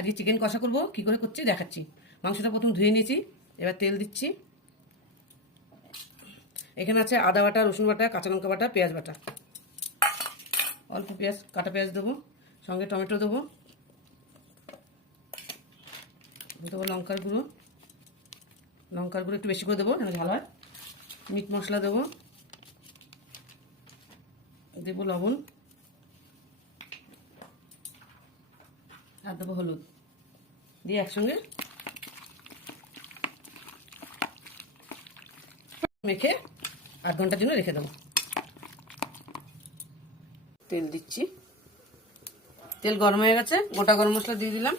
আজকে চিকেন কষা করব, কি করে করছি দেখাচ্ছি। মাংসটা প্রথম ধুয়ে নিয়েছি, এবার তেল দিচ্ছি। এখানে আছে আদা বাটা, রসুন বাটা, কাঁচা লঙ্কা বাটা, পেঁয়াজ বাটা। অল্প পেঁয়াজ, কাটা পেঁয়াজ দেবো, সঙ্গে টমেটো দেবো, দেবো লঙ্কার গুঁড়ো। লঙ্কার গুঁড়ো একটু বেশি করে দেবো যেন ঝাল হয়। মিট মশলা দেবো, দেবো লবণ, আর দেবো হলুদ, দিয়ে একসঙ্গে মেখে 8 ঘন্টার জন্য রেখে দেবো। তেল দিচ্ছি, তেল গরম হয়ে গেছে, গোটা গরম মশলা দিয়ে দিলাম,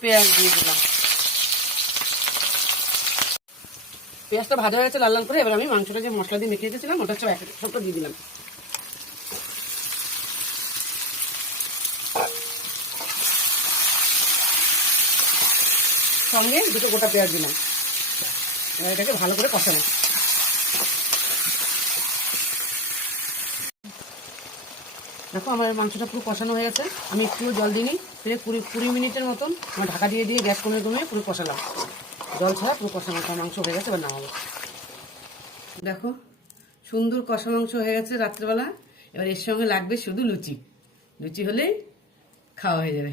পেঁয়াজ দিয়ে দিলাম। পেঁয়াজটা ভাজা হয়ে গেছে লাল লাল করে। এবার আমি মাংসটা যে মশলা দিয়ে মেখে রেখেছিলাম ওটা সবটা দিয়ে দিলাম। সঙ্গে দুটো গোটা পেঁয়াজ দিলাম। এবার এটাকে ভালো করে কষানো। দেখো আমার মাংসটা পুরো কষানো হয়ে গেছে। আমি একটুও জল দিইনি, প্রায় 20 মিনিটের মতন আমার ঢাকা দিয়ে গ্যাস কমিয়ে পুরো কষালাম। জল ছাড়া পুরো কষা মাংস হয়ে গেছে। এবার নামাবো। দেখো সুন্দর কষা মাংস হয়ে গেছে রাত্রেবেলা। এবার এর সঙ্গে লাগবে শুধু লুচি। লুচি হলেই খাওয়া হয়ে যাবে।